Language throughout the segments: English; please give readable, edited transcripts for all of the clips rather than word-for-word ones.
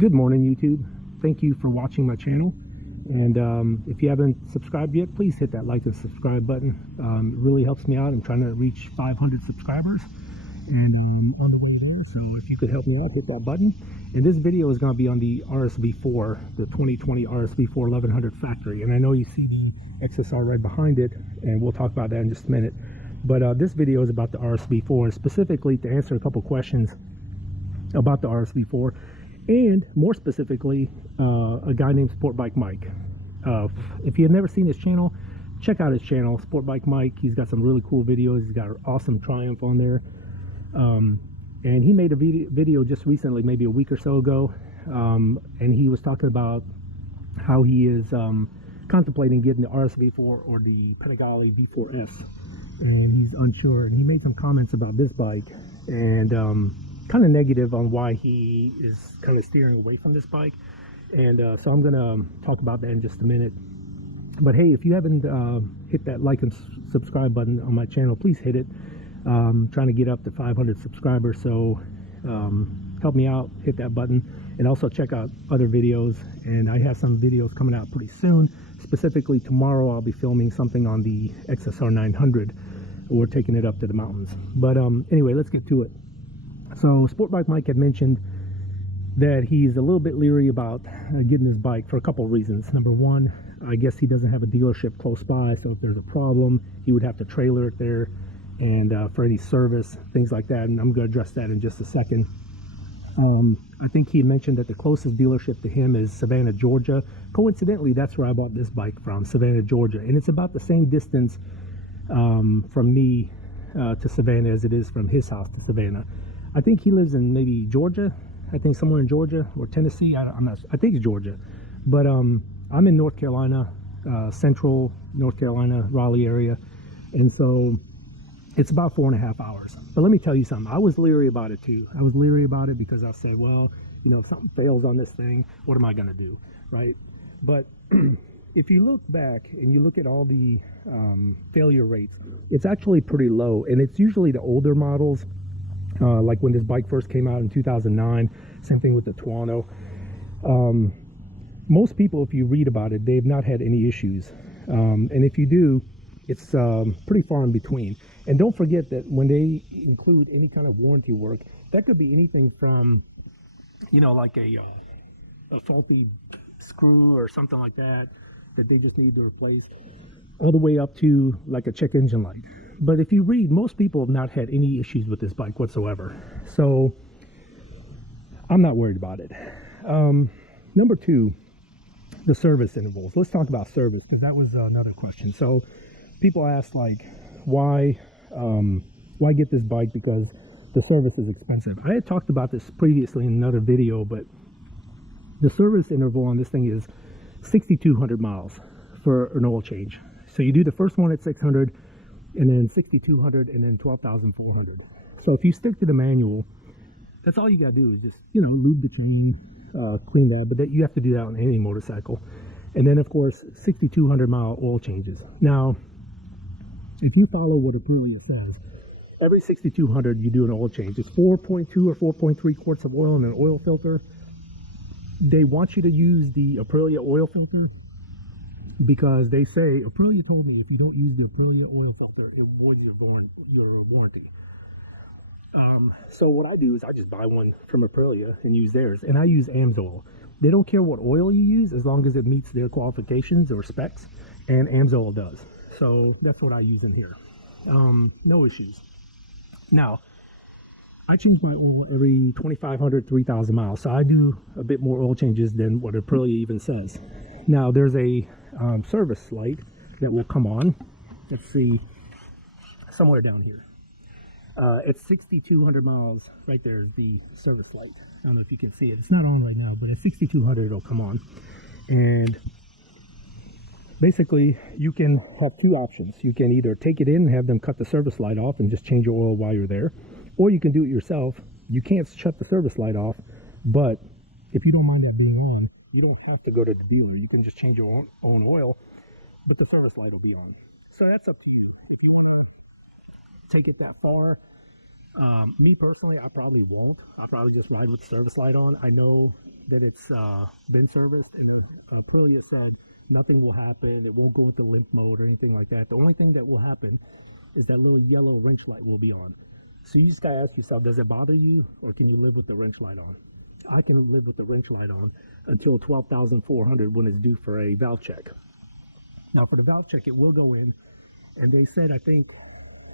Good morning, YouTube. Thank you for watching my channel. And if you haven't subscribed yet, please hit that like and subscribe button. It really helps me out. I'm trying to reach 500 subscribers and on the way there. So if you could help me out, hit that button. And this video is going to be on the RSV4, the 2020 RSV4 1100 Factory. And I know you see the XSR right behind it, and we'll talk about that in just a minute. But this video is about the RSV4, and specifically to answer a couple questions about the RSV4. And more specifically, a guy named Sport Bike Mike. If you have never seen his channel, check out his channel, Sport Bike Mike. He's got some really cool videos. He's got an awesome Triumph on there. And he made a video just recently, maybe a week or so ago. And he was talking about how he is contemplating getting the RSV4 or the Panigale V4S. And he's unsure. And he made some comments about this bike. And kind of negative on why he is kind of steering away from this bike, and so I'm gonna talk about that in just a minute. But hey, if you haven't hit that like and subscribe button on my channel, please hit it. Trying to get up to 500 subscribers, so help me out, hit that button, and also check out other videos. And I have some videos coming out pretty soon. Specifically tomorrow I'll be filming something on the XSR 900. We're taking it up to the mountains. But anyway, let's get to it. So Sport Bike Mike had mentioned that he's a little bit leery about getting this bike for a couple of reasons. Number one, I guess he doesn't have a dealership close by, so if there's a problem, he would have to trailer it there, and for any service, things like that. And I'm going to address that in just a second. I think he mentioned that the closest dealership to him is Savannah, Georgia. Coincidentally, that's where I bought this bike from, Savannah, Georgia, and it's about the same distance from me to Savannah as it is from his house to Savannah. I think he lives in maybe Georgia. I think somewhere in Georgia or Tennessee. I'm not. I think it's Georgia, but I'm in North Carolina, central North Carolina, Raleigh area, and so it's about 4.5 hours. But let me tell you something. I was leery about it too. I was leery about it because I said, well, you know, if something fails on this thing, what am I going to do, right? But if you look back and you look at all the failure rates, it's actually pretty low, and it's usually the older models. Like when this bike first came out in 2009, same thing with the Tuono. Most people, if you read about it, they've not had any issues. And if you do, it's pretty far in between. And don't forget that when they include any kind of warranty work, that could be anything from, you know, like a faulty screw or something like that, that they just need to replace, all the way up to like a check engine light. But if you read, most people have not had any issues with this bike whatsoever. So I'm not worried about it. Number two, the service intervals. Let's talk about service, because that was another question. So people ask, like, why get this bike? Because the service is expensive. I had talked about this previously in another video, but the service interval on this thing is 6,200 miles for an oil change. So you do the first one at 600, and then 6,200, and then 12,400. So if you stick to the manual, that's all you got to do is just, you know, lube the chain, clean that. But that, you have to do that on any motorcycle. And then, of course, 6,200 mile oil changes. Now, if you follow what Aprilia says, every 6,200 you do an oil change. It's 4.2 or 4.3 quarts of oil in an oil filter. They want you to use the Aprilia oil filter, because they say, Aprilia told me, if you don't use the Aprilia oil filter, it voids your warranty. So what I do is I just buy one from Aprilia and use theirs, and I use AMSOIL. They don't care what oil you use as long as it meets their qualifications or specs, and AMSOIL does. So that's what I use in here. No issues. Now, I change my oil every 2,500, 3,000 miles, so I do a bit more oil changes than what Aprilia even says. Now, there's a service light that will come on. Let's see, somewhere down here. At 6,200 miles, right there is the service light. I don't know if you can see it. It's not on right now, but at 6,200 it'll come on. And basically, you can have two options. You can either take it in and have them cut the service light off and just change your oil while you're there, or you can do it yourself. You can't shut the service light off, but if you don't mind that being on, you don't have to go to the dealer. You can just change your own oil, but the service light will be on. So that's up to you. If you want to take it that far, Me personally, I probably won't. I'll probably just ride with the service light on. I know that it's been serviced, and Aprilia said nothing will happen. It won't go into limp mode or anything like that. The only thing that will happen is that little yellow wrench light will be on. So you just gotta ask yourself, does it bother you, or can you live with the wrench light on? I can live with the wrench light on until $12,400 when it's due for a valve check. Now for the valve check, it will go in, and they said I think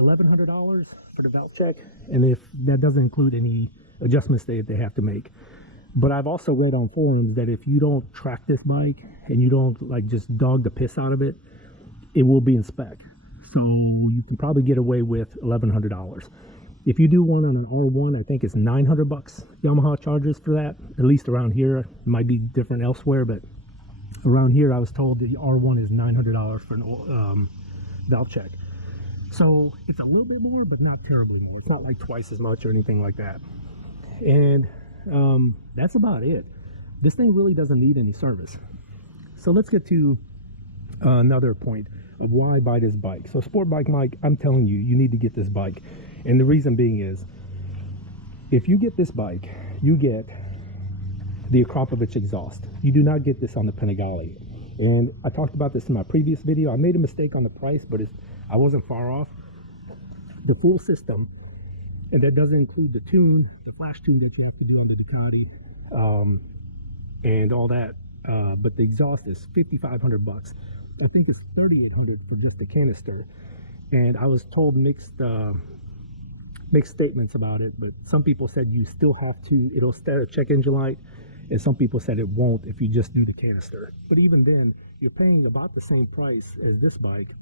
$1,100 for the valve check, and if that doesn't include any adjustments they have to make. But I've also read on forums that if you don't track this bike and you don't like just dog the piss out of it, it will be in spec. So you can probably get away with $1,100. If you do one on an R1, I think it's $900 Yamaha charges for that, at least around here. It might be different elsewhere, but around here I was told the R1 is $900 for an valve check. So it's a little bit more, but not terribly more. It's not like twice as much or anything like that. And that's about it. This thing really doesn't need any service. So let's get to another point of why buy this bike. So Sport Bike Mike, I'm telling you, you need to get this bike. And the reason being is, if you get this bike, you get the Akrapovic exhaust. You do not get this on the Panigale. And I talked about this in my previous video. I made a mistake on the price, but I wasn't far off. The full system, and that doesn't include the tune, the flash tune that you have to do on the Ducati, and all that. But the exhaust is $5,500. I think it's $3,800 for just the canister. And I was told mixed statements about it, but some people said you still have to, it'll start a check engine light, and some people said it won't if you just do the canister. But even then, you're paying about the same price as this bike,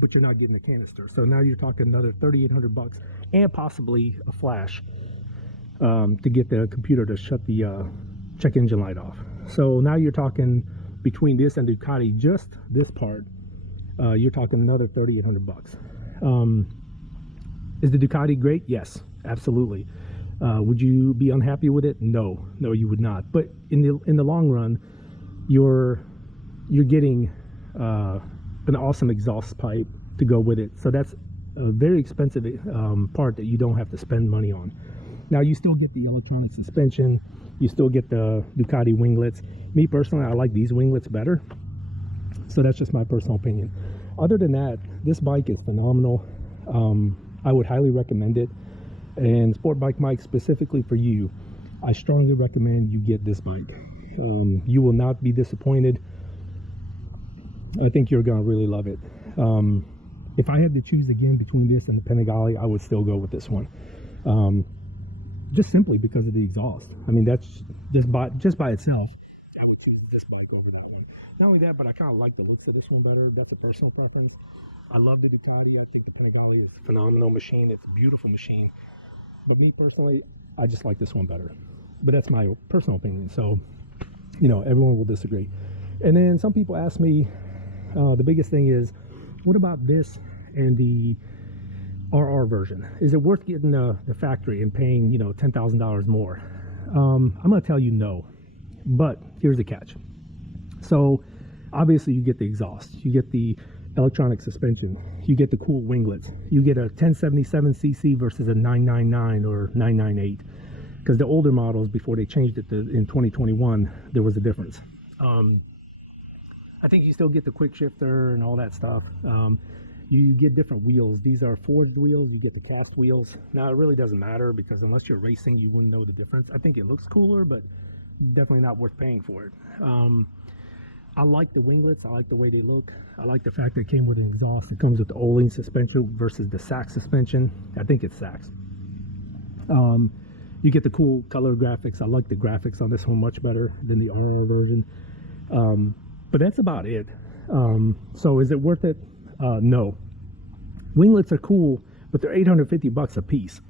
but you're not getting a canister. So now you're talking another $3,800 and possibly a flash to get the computer to shut the check engine light off. So now you're talking, between this and Ducati, just this part, you're talking another $3,800. Is the Ducati great? Yes, absolutely. Would you be unhappy with it? No, you would not. But in the long run, you're getting an awesome exhaust pipe to go with it. So that's a very expensive part that you don't have to spend money on. Now you still get the electronic suspension, you still get the Ducati winglets. Me personally, I like these winglets better. So that's just my personal opinion. Other than that, this bike is phenomenal. I would highly recommend it. And Sport Bike Mike, specifically for you, I strongly recommend you get this bike. You will not be disappointed. I think you're gonna really love it. If I had to choose again between this and the Panigale, I would still go with this one. Just simply because of the exhaust. I mean, that's just by itself, I would choose this bike over that one. Not only that, but I kind of like the looks of this one better. That's a personal preference. I love the Ducati. I think the Panigale is a phenomenal machine. It's a beautiful machine. But me personally, I just like this one better. But that's my personal opinion. So, you know, everyone will disagree. And then some people ask me, the biggest thing is, what about this and the RR version? Is it worth getting the factory and paying, you know, $10,000 more? I'm going to tell you no. But here's the catch. So obviously you get the exhaust, you get the electronic suspension, you get the cool winglets, you get a 1077cc versus a 999 or 998, because the older models, before they changed it in 2021, there was a difference. I think you still get the quick shifter and all that stuff. You get different wheels. These are forged wheels, you get the cast wheels. Now it really doesn't matter, because unless you're racing, you wouldn't know the difference. I think it looks cooler, but definitely not worth paying for it. I like the winglets. I like the way they look. I like the fact that it came with an exhaust. It comes with the Öhlins suspension versus the Sachs suspension. I think it's Sachs. You get the cool color graphics. I like the graphics on this one much better than the RR version. But that's about it. So is it worth it? No. Winglets are cool, but they're $850 a piece.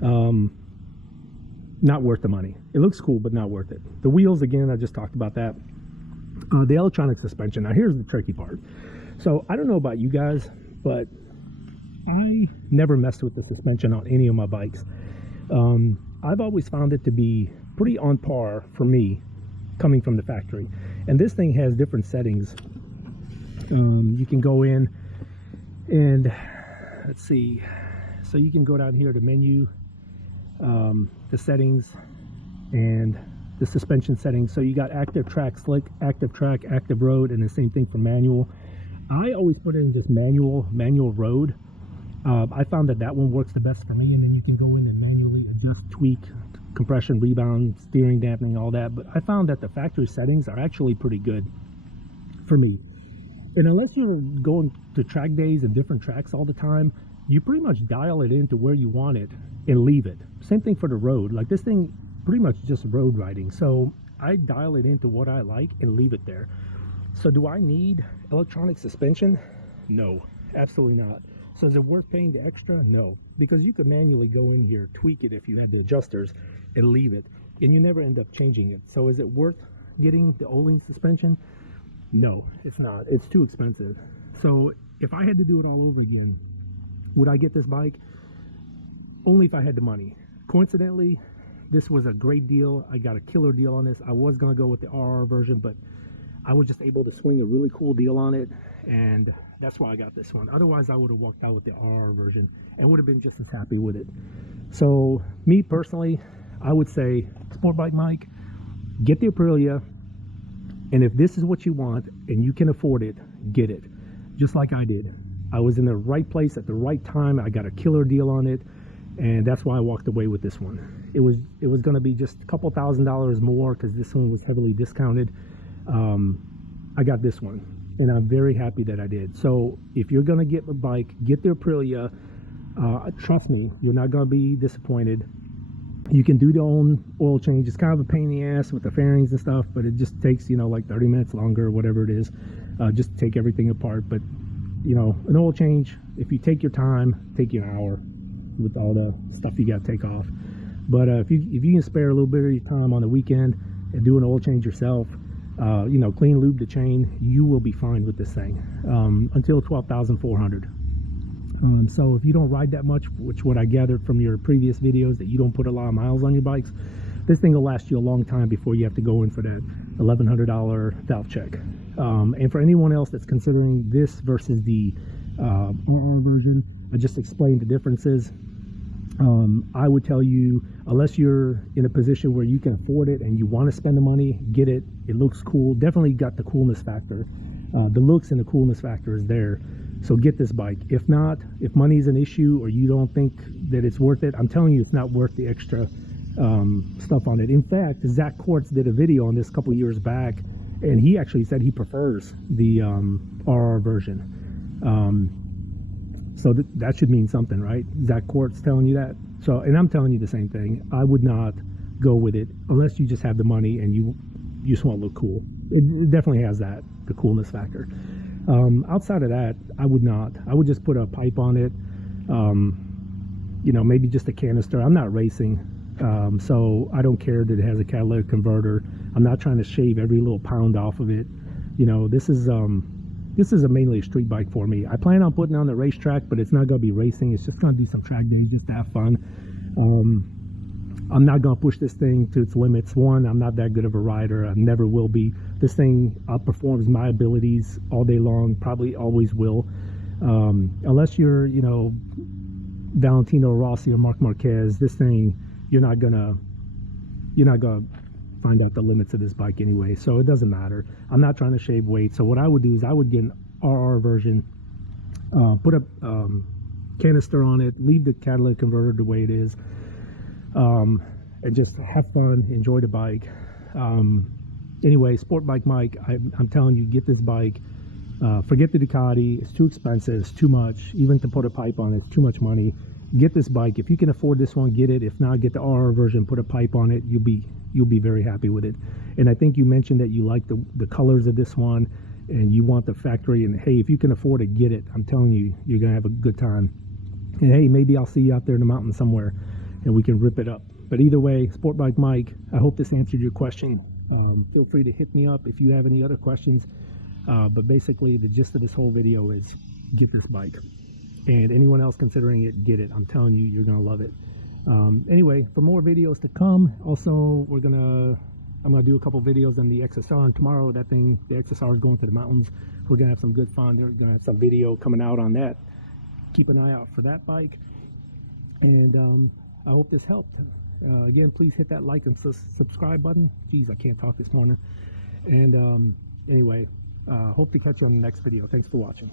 Not worth the money. It looks cool, but not worth it. The wheels, again, I just talked about that. The electronic suspension. Now here's the tricky part. So I don't know about you guys, but I never messed with the suspension on any of my bikes. I've always found it to be pretty on par for me coming from the factory. And this thing has different settings. You can go in and let's see. So you can go down here to menu, the settings, and the suspension settings. So you got active track slick, active track, active road, and the same thing for manual. I always put it in just manual road. I found that one works the best for me, and then you can go in and manually adjust, tweak, compression, rebound, steering, dampening, all that. But I found that the factory settings are actually pretty good for me. And unless you're going to track days and different tracks all the time, you pretty much dial it into where you want it and leave it. Same thing for the road. Like this thing pretty much just road riding, so I dial it into what I like and leave it there. So do I need electronic suspension? No, absolutely not. So is it worth paying the extra? No, because you could manually go in here, tweak it if you have the adjusters, and leave it, and you never end up changing it. So is it worth getting the O-Link suspension? No, it's not. It's too expensive. So if I had to do it all over again, would I get this bike? Only if I had the money. Coincidentally, this was a great deal. I got a killer deal on this. I was going to go with the RR version, but I was just able to swing a really cool deal on it, and that's why I got this one. Otherwise, I would have walked out with the RR version and would have been just as happy with it. So me personally, I would say, Sport Bike Mike, get the Aprilia, and if this is what you want and you can afford it, get it. Just like I did. I was in the right place at the right time. I got a killer deal on it, and that's why I walked away with this one. It was going to be just a couple $1,000s more because this one was heavily discounted. I got this one, and I'm very happy that I did. So if you're going to get a bike, get the Aprilia. Trust me, you're not going to be disappointed. You can do your own oil change. It's kind of a pain in the ass with the fairings and stuff, but it just takes, you know, like 30 minutes longer or whatever it is, just to take everything apart. But you know, an oil change, if you take your time, take you an hour with all the stuff you got to take off. But if you can spare a little bit of your time on the weekend and do an oil change yourself, you know, clean lube the chain, you will be fine with this thing until 12,400. So if you don't ride that much, which what I gathered from your previous videos, that you don't put a lot of miles on your bikes, this thing will last you a long time before you have to go in for that $1,100 valve check. And for anyone else that's considering this versus the RR version, I just explained the differences. I would tell you, unless you're in a position where you can afford it and you want to spend the money, get it. It looks cool. Definitely got the coolness factor. The looks and the coolness factor is there. So get this bike. If not, if money is an issue or you don't think that it's worth it, I'm telling you, it's not worth the extra stuff on it. In fact, Zach Quartz did a video on this a couple years back, and he actually said he prefers the RR version. So that should mean something, right? Zach Quartz telling you that. So, and I'm telling you the same thing. I would not go with it unless you just have the money and you just want to look cool. It definitely has that, the coolness factor. Outside of that, I would not. I would just put a pipe on it. You know, maybe just a canister. I'm not racing, so I don't care that it has a catalytic converter. I'm not trying to shave every little pound off of it. You know, this is mainly a street bike for me. I plan on putting it on the racetrack, but it's not going to be racing. It's just going to be some track days just to have fun. I'm not going to push this thing to its limits. One, I'm not that good of a rider. I never will be. This thing outperforms my abilities all day long, probably always will. Unless you're, you know, Valentino Rossi or Marc Marquez, this thing, you're not gonna find out the limits of this bike anyway, so it doesn't matter. I'm not trying to shave weight, so what I would do is I would get an RR version, put a canister on it, leave the catalytic converter the way it is, and just have fun, enjoy the bike. Anyway, Sport Bike Mike, I'm telling you, get this bike. Forget the Ducati. It's too expensive. It's too much. Even to put a pipe on it, it's too much money. Get this bike. If you can afford this one, get it. If not, get the RR version, put a pipe on it. You'll be very happy with it. And I think you mentioned that you like the colors of this one and you want the factory. And hey, if you can afford it, get it. I'm telling you, you're gonna have a good time. And hey, maybe I'll see you out there in the mountains somewhere and we can rip it up. But either way, Sport Bike Mike, I hope this answered your question. Feel free to hit me up if you have any other questions. But basically, the gist of this whole video is get this bike. And anyone else considering it, get it. I'm telling you, you're gonna love it. Anyway, for more videos to come, also I'm gonna do a couple videos on the XSR, and tomorrow the XSR is going to the mountains. We're gonna have some good fun. They're gonna have some video coming out on that. Keep an eye out for that bike. And I hope this helped. Again, please hit that like and subscribe button. Geez, I can't talk this morning. And anyway, hope to catch you on the next video. Thanks for watching.